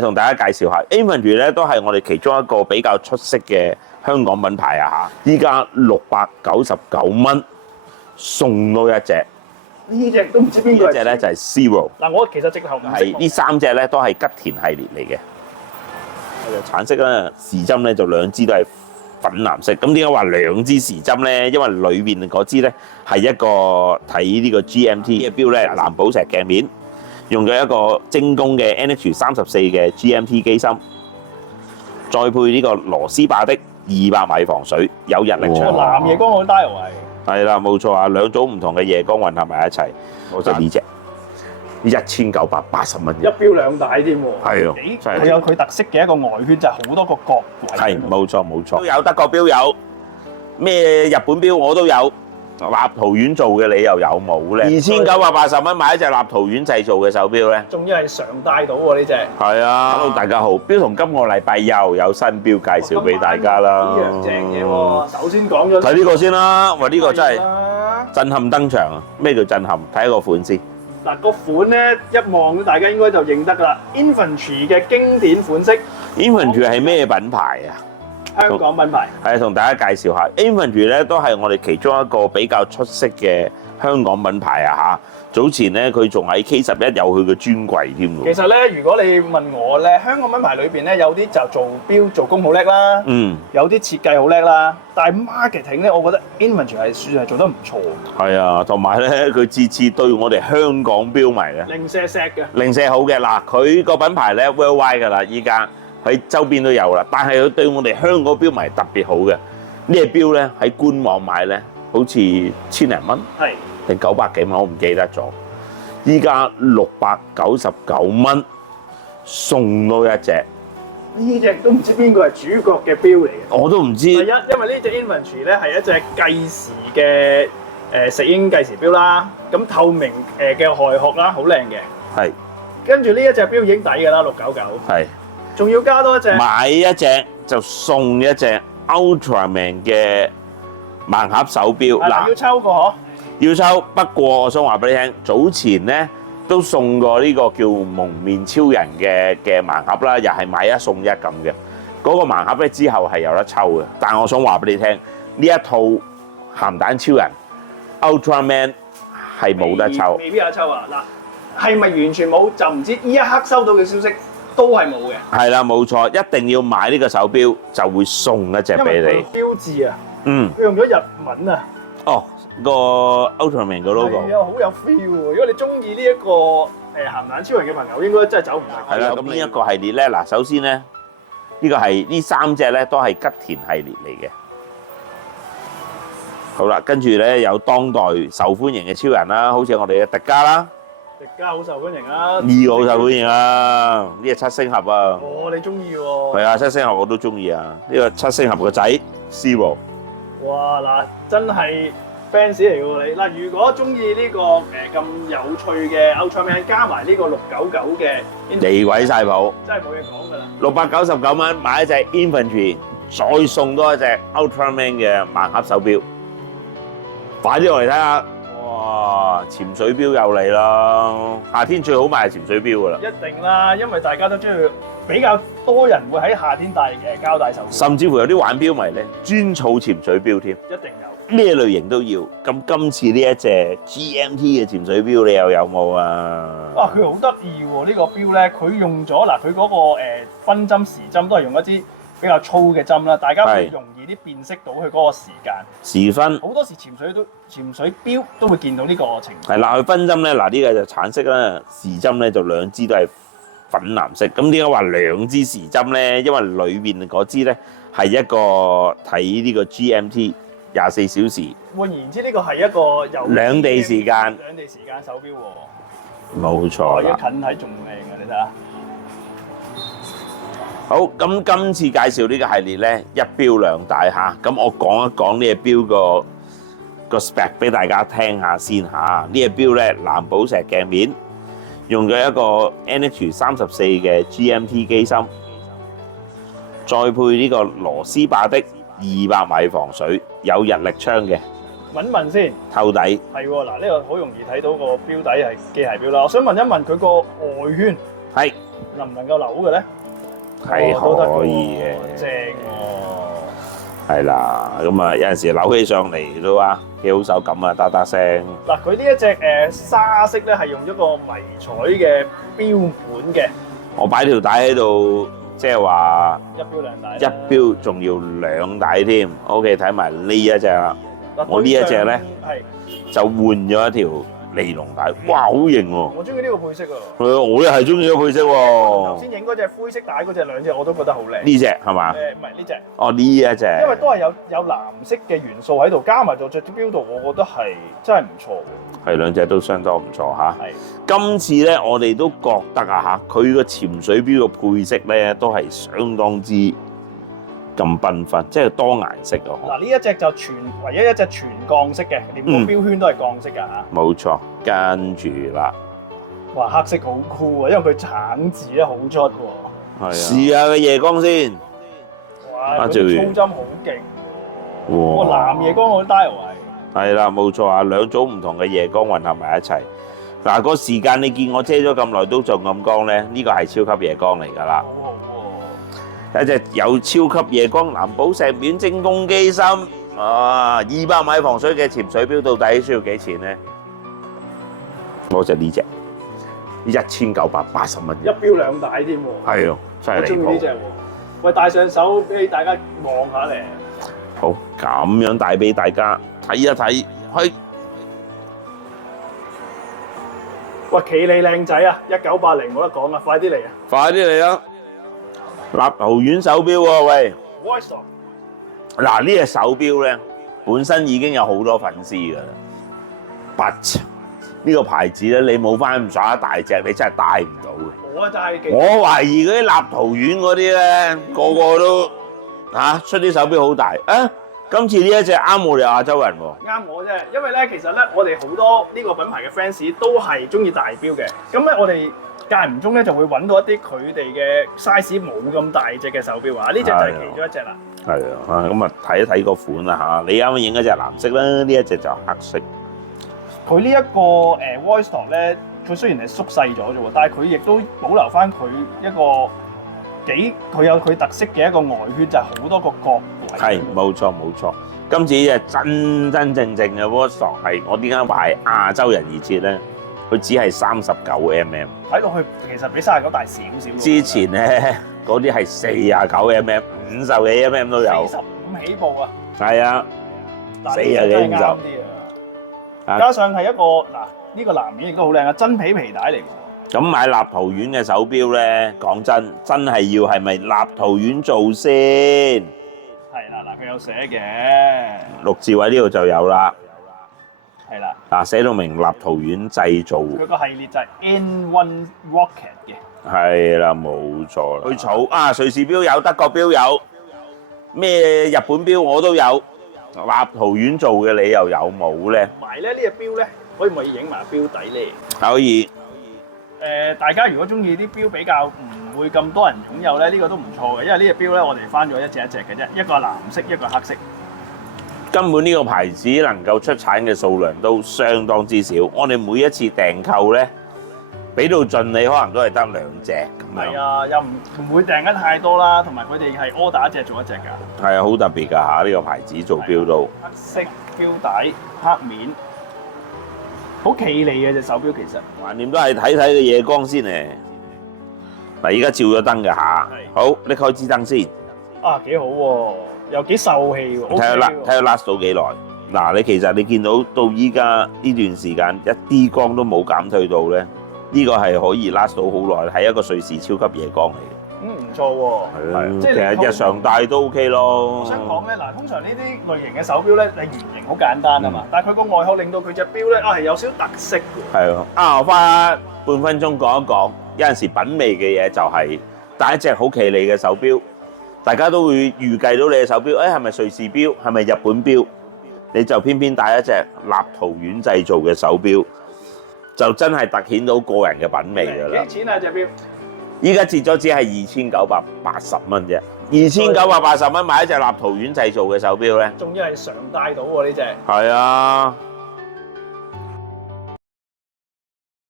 同大家介紹下 Infantry 咧，都係我哋其中一個比較出色嘅香港品牌啊嚇！依家699蚊送多一隻，呢隻都唔知邊個。呢隻咧就係 Zero。嗱，我其實直頭唔識係呢3隻咧都係吉田系列嚟嘅。橙色啦，時針咧就2支都係粉藍色。咁點解話2支時針咧？因為裏邊嗰支咧係一個睇呢個 GMT 嘅錶咧，藍寶石鏡面。用咗一個精工嘅 NH34嘅 GMT 機芯，再配呢個螺絲霸的200米防水，有日曆長。藍夜光嗰 dial 係啦，冇錯啊，2種唔同嘅夜光混合埋一齊。我就呢隻1980蚊，一錶兩帶添喎。係啊，佢有佢特色嘅一個外圈，就係好多個角位。係冇錯冇錯，都有德國錶有，咩日本錶我都有。立陶宛做嘅你又有冇咧？2980蚊買一隻立陶宛製造嘅手錶咧，仲要係常戴到喎呢隻。係啊 ，Hello 大家好，錶同今個禮拜又有新錶介紹俾大家啦。呢樣正嘢喎，首先講咗睇呢個先啦，喂呢個真係震撼登場啊！咩叫震撼？睇下個款先。嗱個款咧一望大家應該就認得㗎啦 ，Infantry 嘅經典款式。Infantry 係咩品牌啊？香港品牌係同大家介紹下 Infantry 咧，都係我哋其中一個比較出色嘅香港品牌啊嚇。早前咧佢仲喺 K11有佢嘅專櫃添喎。其實咧，如果你問我咧，香港品牌裏邊咧有啲就做錶做工好叻啦，有啲設計好叻啦，但係 marketing 咧，我覺得 Infantry 係算係做得唔錯。係啊，同埋咧佢次次對我哋香港錶迷咧，零舍錫嘅，零舍好嘅嗱，佢個品牌咧 worldwide 㗎啦，依家。喺周邊都有啦，但係佢對我哋香港錶迷特別好嘅。呢隻錶咧喺官網買咧，好似千零蚊，係定900幾蚊，我唔記得咗。依家699蚊送多一隻，呢隻都唔知邊個係主角嘅錶嚟嘅。我都唔知。第一，因為呢隻 Infantry 咧係一隻計時嘅石英計時錶啦，咁透明嘅外殼啦，好靚嘅。係。跟住呢一隻錶已經抵㗎啦，699。係。仲要加多一隻，買一隻就送一隻 Ultraman 嘅盲盒手錶。嗱，要抽個嗬？要抽，不過我想話俾你聽，早前咧都送過呢個叫蒙面超人嘅盲盒啦，又係買一送一咁嘅。嗰個盲盒咧之後係有得抽嘅，但係我想話俾你聽，呢一套鹹蛋超人 Ultraman 係冇得抽，未必有得抽啊！嗱，係咪完全冇就唔知？呢一刻收到嘅消息。都係冇嘅，係啦，冇錯，一定要買呢個手錶就會送一隻俾你。標誌啊，佢用咗日文啊。哦，個 Ultraman 個 logo 係啊，好有 feel 喎！如果你中意呢一個鹹蛋超人嘅朋友，應該真係走唔甩。係啦，咁呢一個系列咧，嗱，首先咧，呢個係呢3隻咧都係吉田系列嚟嘅。好啦，跟住咧有當代受歡迎嘅超人啦，好似我哋嘅迪迦啦。迪迦好受歡迎啊！呢個好受歡迎啊！呢個7星俠啊！哦，你中意喎？係啊，7星俠我都中意啊！呢個7星俠個仔 Zero。哇！嗱，真係 fans 嚟喎你嗱，如果中意呢個咁有趣嘅 Ultraman， 加埋呢個699嘅，離鬼晒譜，真係冇嘢講㗎啦！699蚊買一隻 Infantry， 再送多一隻 Ultraman 嘅盲盒手錶，快啲落嚟睇下！哇！潛水錶又嚟啦！夏天最好買係潛水錶㗎啦，一定啦，因為大家都中意，比較多人會喺夏天戴膠帶手錶，甚至乎有啲玩錶迷咧專儲潛水錶添，一定有咩類型都要。咁今次呢一隻 GMT 嘅潛水錶，你又有冇啊？哇！佢好得意喎，呢個錶咧，佢用咗嗱，佢嗰個分針時針都係用一支比較粗嘅針啦，大家會容易啲辨識到佢嗰個時間時分。好多時潛水錶都會見到呢個情況。係啦，佢分針咧，嗱呢個就橙色啦，時針咧就2支都係粉藍色。咁點解話2支時針咧？因為裏邊嗰支咧係一個睇呢個 GMT 24小時。換言之，呢個係一個有兩地時間手錶喎。冇錯啦。近睇仲靚啊！你睇下。好，咁今次介紹呢個系列咧，一錶兩帶嚇。咁我講一講呢隻錶個 spec 俾大家聽下先嚇。呢隻錶咧藍寶石鏡面，用咗一個 NH34 嘅 GMT 機芯，再配呢個螺絲霸的200米防水，有日曆槍嘅。問先，透底係喎，嗱呢個好容易睇到個錶底係機械錶啦。我想問一問佢個外圈。係能唔能夠扭嘅咧？係可以嘅，正喎。係啦，咁啊有陣時扭起上嚟都啊幾好手感啊，嗒嗒聲。嗱，佢呢一隻沙色咧係用咗個迷彩嘅標本嘅，我擺條帶喺度，即係話一標兩帶。一標仲要兩帶添。OK， 睇埋呢一隻啦。我呢一隻咧就換咗一條尼龍帶，哇，好型喎！我中意呢個配色啊。我又係中意呢個配色喎。頭先影嗰隻灰色帶嗰隻兩隻我都覺得好靚。呢隻係嘛？唔係呢隻。哦，呢一隻。因為都係有藍色嘅元素喺度，加埋咗隻標度，我覺得係真係唔錯喎。係兩隻都相當唔錯嚇。係。今次咧，我哋都覺得啊嚇，佢個潛水錶嘅配色咧都係相當之咁繽紛，即係多顏色啊！嗱，呢一隻就唯一一隻全鋼色嘅，連個標圈都係鋼色㗎嚇。冇錯，跟住啦。哇，黑色好酷啊，因為佢橙字咧好出喎。係啊。試下個夜光先。哇！佢粗針好勁喎。哇！藍夜光嗰啲 dial 係。係啦，冇錯啊，兩組唔同嘅夜光混合埋一齊。嗱，個時間你見我遮咗咁耐都仲咁光咧，呢個係超級夜光嚟㗎啦。好好喎！一隻有超級夜光藍寶石面精工機芯啊，200米防水嘅潛水錶到底需要幾錢咧？我就呢隻1980蚊。一標兩帶添喎。係啊，真係離譜。我中意呢隻喎。喂，帶上手俾大家望下嚟。好，咁樣帶俾大家睇一睇，去。喂，企你靚仔啊！1980冇得講啊，快啲嚟啊！快啲嚟啊！立陶宛手錶喎，喂 Royster 嗱呢隻手錶咧，本身已經有好多粉絲㗎啦。But 呢個牌子咧，你冇翻咁上下大隻，你真係戴唔到嘅。我就係我懷疑嗰啲立陶宛嗰啲咧，個個都出啲手錶好大啊！今次呢一隻啱我哋亞洲人喎。啱我啫，因為咧其實咧，我哋好多呢個品牌嘅 fans 都係中意大錶嘅。咁咧，我哋間唔中咧就會揾到一啲佢哋嘅 size 冇咁大隻嘅手錶啊！呢隻就係其中一隻啦。係啊，咁啊睇一睇個款啦嚇。你啱啱影嗰隻藍色啦，呢一隻就黑色。佢呢一個Royster 咧，佢雖然係縮細咗啫喎，但係佢亦都保留翻佢一個佢有佢特色嘅一個外圈，就係好多個角位。係，冇錯冇錯。今次呢隻真真正正嘅 Royster 係我點解話係亞洲人而設咧？佢只係39mm，睇落去其實比39大少少。之前咧嗰啲係49mm、50幾mm都有。45起步啊！係啊，40幾50啲啊！加上係一個呢個藍面亦都好靚啊，真皮皮帶嚟嘅。咁買立陶宛嘅手錶咧，講真係要係咪立陶宛做先？係啦，佢有寫嘅6字位呢度就有啦。係啦，寫到明立陶宛製造。佢個系列就係 N1 Rocket 嘅。係啦，冇錯啦。去儲瑞士錶有，德國錶有，咩日本錶我都有。立陶宛做嘅你又有冇咧？同埋咧呢隻錶咧，可以唔可以影埋錶底咧？可以。大家如果中意啲錶比較唔會咁多人擁有咧，呢個都唔錯嘅，因為呢隻錶咧我哋翻咗一隻一隻嘅啫，一個藍色，一個黑色。根本呢個牌子能夠出產嘅數量都相當之少，我哋每一次訂購咧，俾到盡你可能都係得2隻咁樣。係啊，又唔會訂得太多啦，同埋佢哋係 order 一隻做一隻㗎。係啊，好特別㗎嚇，呢個牌子做錶都。黑色錶帶，黑面，好企理嘅隻手錶其實。橫掂都係睇睇個夜光先咧。嗱，依家照咗燈㗎嚇。好，拎開支燈先。啊，幾好喎！又幾受氣喎！睇下 last 到幾耐？嗱，你見到依家呢段時間一啲光都冇減退到咧，呢個係可以 last 到好耐，係一個瑞士超級夜光嚟嘅。唔錯喎。係，即係其實日常戴都 OK 咯。我想講咧，通常呢啲類型嘅手錶咧，你圓形好簡單啊嘛，但係佢個外殼令到佢隻錶咧係有少少特色嘅。係啊，我花半分鐘講一講，有陣時品味嘅嘢就係戴一隻好企理嘅手錶。大家都會預計到你嘅手錶，係咪瑞士錶，係咪日本錶？你就偏偏戴一隻立陶宛製造嘅手錶，就真係突顯到個人嘅品味㗎啦。幾錢啊隻錶？依家折咗只係2980蚊啫，2980蚊買一隻立陶宛製造嘅手錶咧，仲要係常戴到喎呢隻。係啊，